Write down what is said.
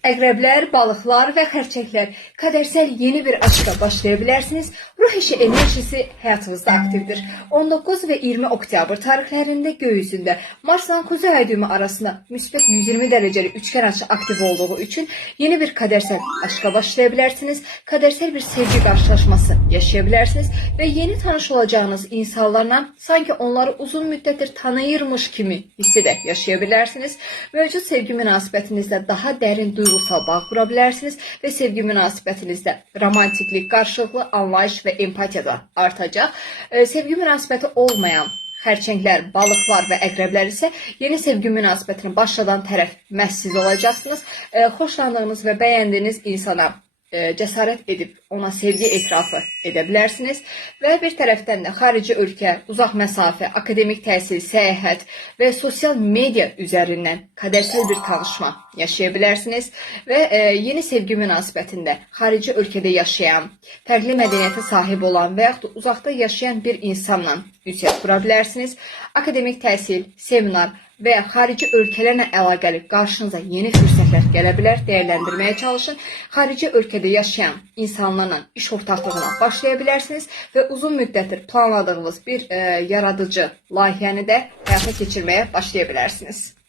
Əqrəblər, balıqlar və xərçəklər qədərsəl yeni bir aşka başlaya bilərsiniz. Ruh işi enerjisi həyatınızda aktivdir. 19 və 20 oktyabr tarixlərində göy üzündə Marsla Kuzey ay düymü arasında müsbət 120 dərəcəli üçgən açı aktiv olduğu üçün yeni bir qədərsəl aşka başlaya bilərsiniz. Qədərsəl bir sevgi qarşılaşması yaşaya bilərsiniz və yeni tanış olacağınız insanlarla sanki onları uzun müddətdir tanıyırmış kimi hissi də yaşaya bilərsiniz. Mövcud sevgi münasibətinizdə daha dərin duygusal bağ qura bilərsiniz və sevgi münasibətinizdə romantiklik, qarşılıqlı anlayış və empatiya da artacaq. Sevgi münasibəti olmayan xərçənglər, balıqlar və əqrəblər isə yeni sevgi münasibətini başladan tərəf məhz siz olacaqsınız. Xoşlandığınız və bəyəndiyiniz insana cəsarət edib ona sevgi etirafı edə bilərsiniz və bir tərəfdən də xarici ölkə, uzaq məsafə, akademik təhsil, səyahət və sosial media üzərindən qədərsəl bir tanışma yaşaya bilərsiniz və yeni sevgi münasibətində xarici ölkədə yaşayan, fərqli mədəniyyətə sahib olan və yaxud da uzaqda yaşayan bir insanla ünsiyyət qura bilərsiniz. Akademik təhsil, seminar və ya xarici ölkələrlə əlaqəli qarşınıza yeni fürsətlər gələ bilər, dəyərləndirməyə çalışın. Xarici ölkədə yaşayan insanlarla iş ortaklığına başlaya bilərsiniz və uzun müddətdir planladığınız bir yaradıcı layihəni də həyata keçirməyə başlaya bilərsiniz.